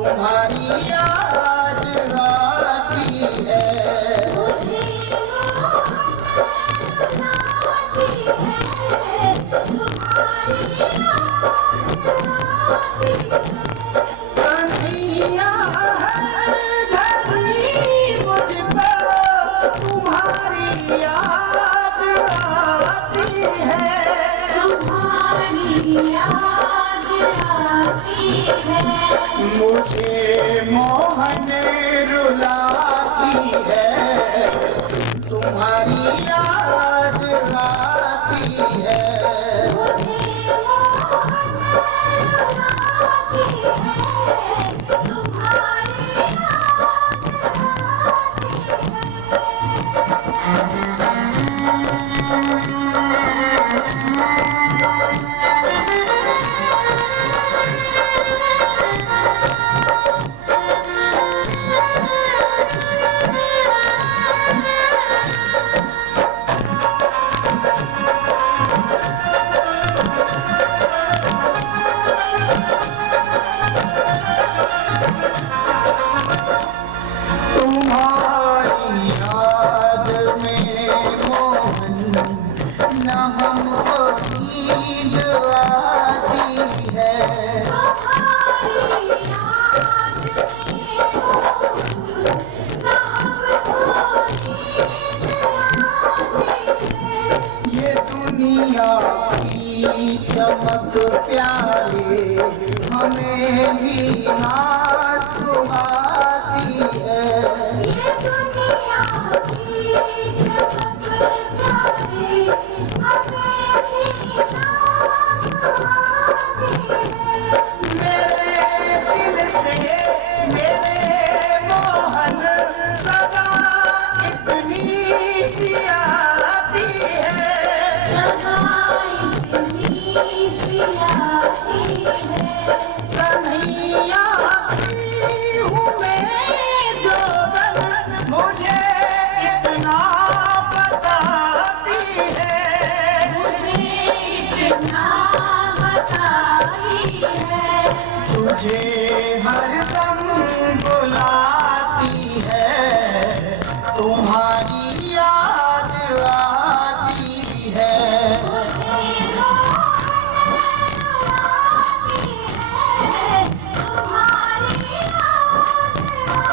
तुम्हारी याद आती है, मुझे आती है, तुम्हारी याद आती है। कन्हैया है धरती मुझ पर तुम्हारी याद आती है, तुम्हारी याद आती है। मुझे मोहन रुलाती है, तुम्हारी याद आती है, मुझे मोहन रुलाती है, तुम्हारी याद तुम्हारी याद में मोहन न हमको नींद आती है, तुम्हारी याद में ये दुनिया की चमक प्यारे हमें भी ना सुहाती है, ये दुनिया की चमक प्यारी हमें भी ना सुहाती है। मेरे दिल से मेरे मोहन सदा इतनी सी आती है, सगाई सी आती है। कन्हैया की हूँ मैं जोगन मुझे इतना बताती है, मुझे इतना बताई है। तुझे हरदम बुलाती है, तुम्हारी याद आती है, मुझे मोहन रुलाती है, तुम्हारी याद आती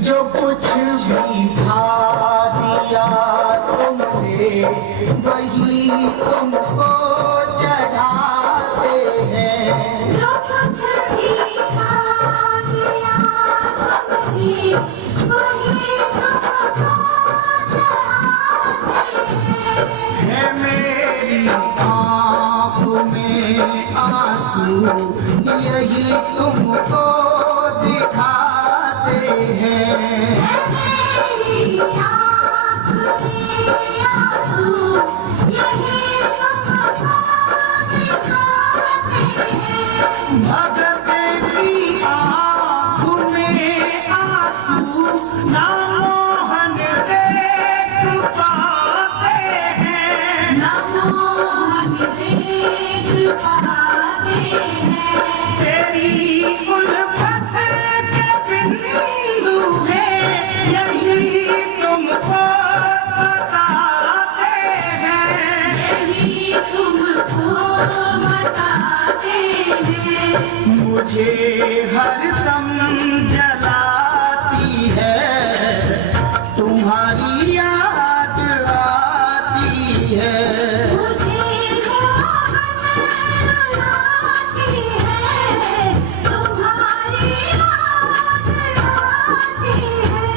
जो कुछ भी था दिया तुमसे वही तुमको चढ़ाते हैं, जो कुछ भी खा दिया तुमसे वही तुमको चढ़ाते हैं। है मेरी आँख में आंसू यही तुमको दिखाते हैं, मेरी आँख में आंसू यही तुमको दिखाते हैं। भगत की आँख में आंसू ना मोहन देख पाते हैं, ना मोहन देख पाते हैं। तेरी उल्फत के बिंदु हैं यही तुमको बताते हैं, यही तुमको बताते हैं। मुझे हरदम जलाती है, तुम्हारी याद आती है, मुझे मोहन रुलाती है, तुम्हारी याद आती है।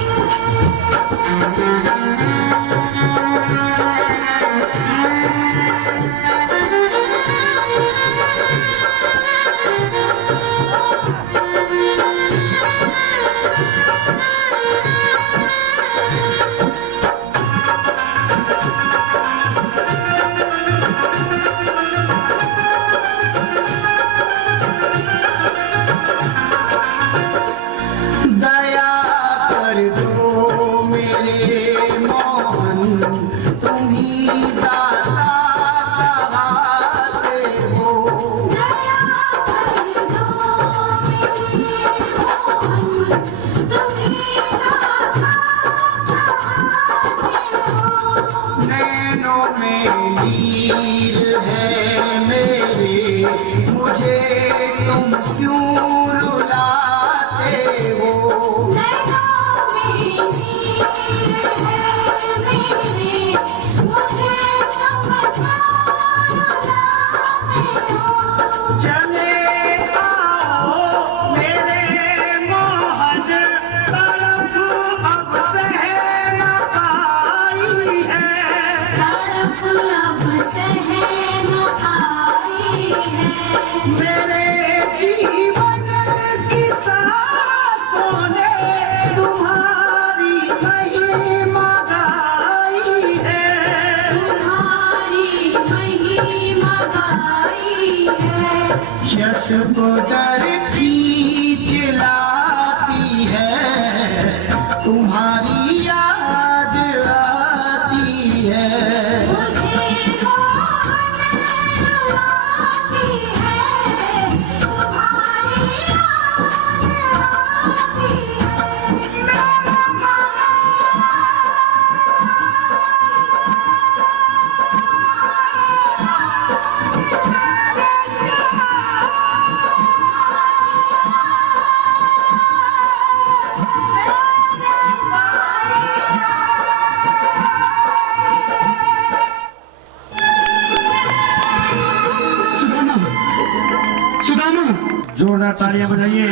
जोरदार तालियां बजाइए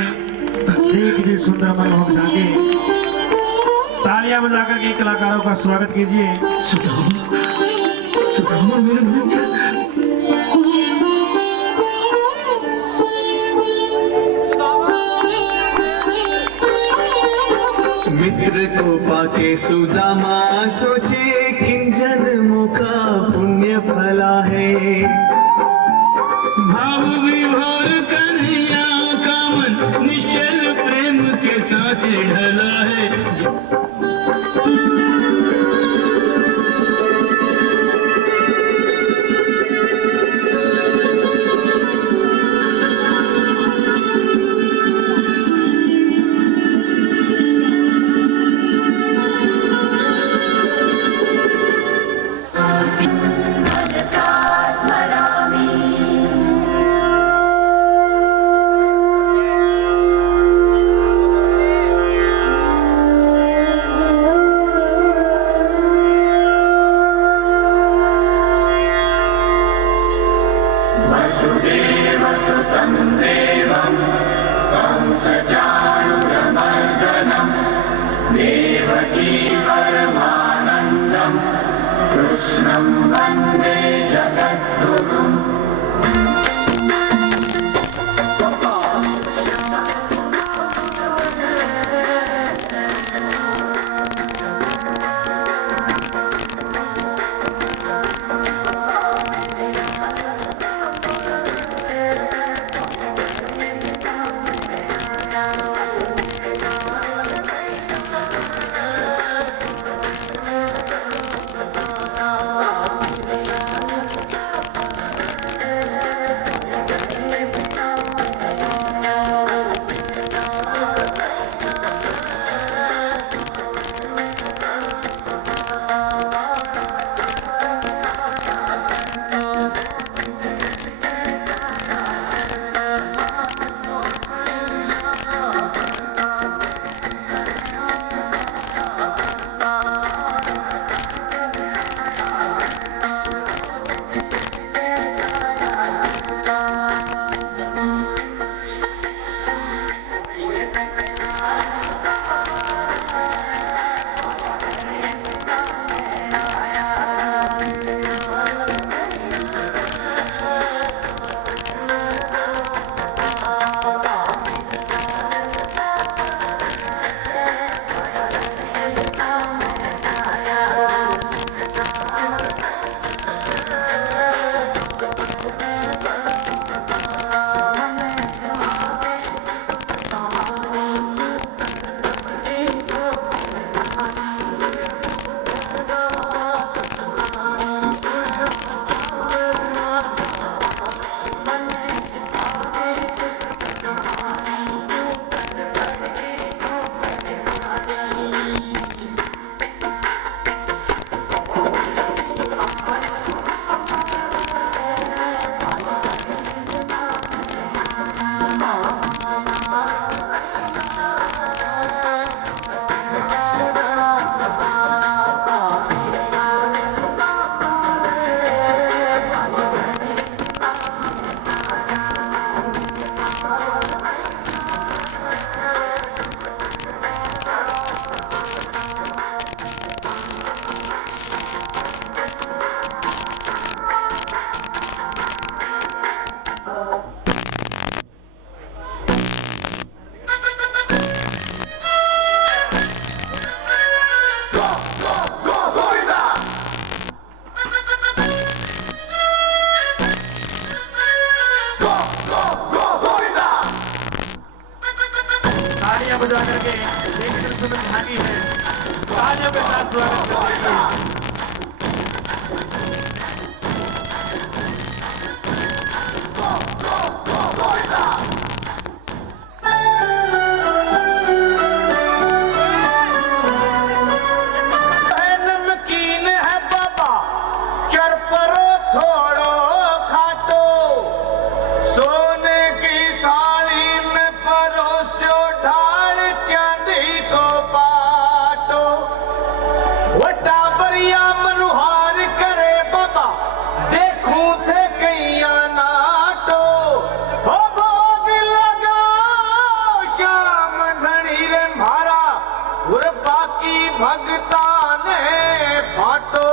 ठीक जी सुंदर मनमोहक झांकी। तालियां बजाकर के कलाकारों का स्वागत कीजिए। मित्र को पाके सुदामा सोचे किन जन्मों का पुण्य फला है। भाव विभोर कन्हैया का मन निश्चल प्रेम के साँचे ढला है। वसुदेवसुतं देवं कंसचाणूरमर्दनं देवकी परमानन्दं कृष्णं वन्दे जगद्गुरुम्। बजा करके एक सुंदर झांकी है तालियों के साथ स्वागत करेंगे। ढाल चांदी को पाटो, वो टाबरिया श्याम धनी रे म्हारा और बाकी भगता ने बाटो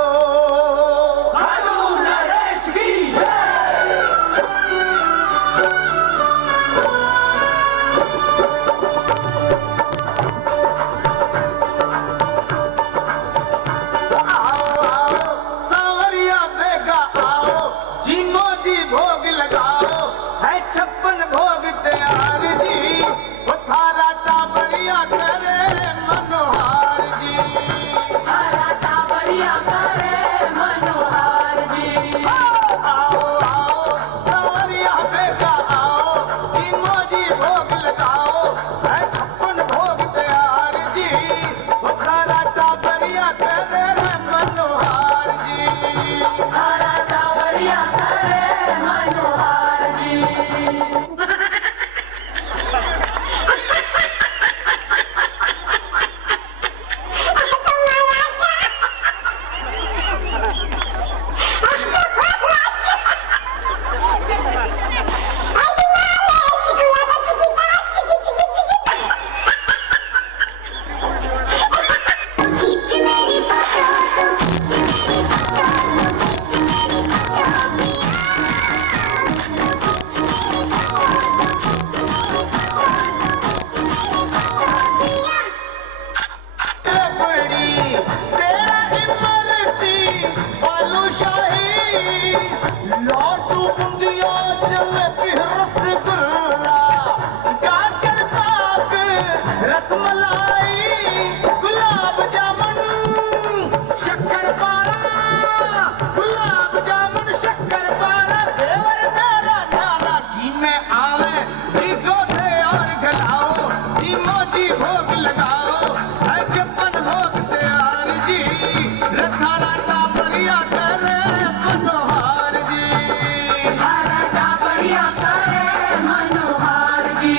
भोग लगाओ है 56 भोग तैयार जी वो थारा टाबरिया करे मनोहार जी थारा टाबरिया करे मनोहार जी आओ आओ सवरिया बेटा आओ तीनों जी भोग लगाओ है 56 भोग तैयार जी वो थारा टाबरिया करे मनोहार जी थारा टाबरिया करे मनोहार जी भोग लगाओ है 56 भोग तैयार जी रथारा टाबरिया करे मनोहार जी थारा टाबरिया करे मनोहार जी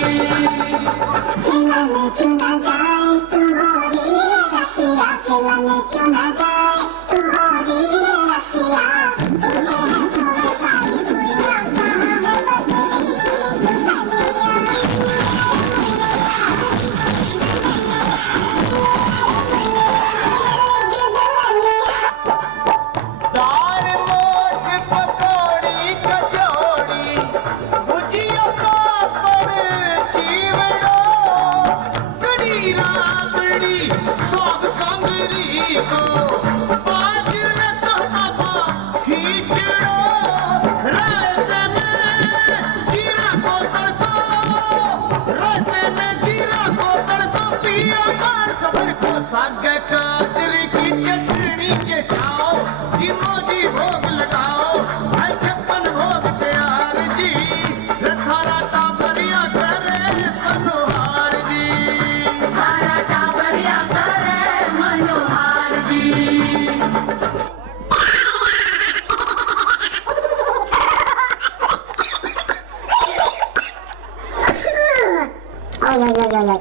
खिलने क्यों न जाए तू होगी रसिया खिलने क्यों न जाए तू होगी रसिया तुझे है तुम्हें सारी खुशियाँ जहाँ है बदली दाल मोठ पकौड़ी कचौड़ी भुजिया पापड़ चीवड़ो कड़ी राबड़ी स्वाद संगरी को बाजरे तो हवा खींचड़ो रात में जीरा को तड़को पिया मार सबर को साग काजरी की चटनी के खाओ जी भोग लगाओ है 56 भोग तैयार जी रथारा टाबरिया करे मनोहार जी थारा टाबरिया करे मनोहार जी ओय ओय ओय ओय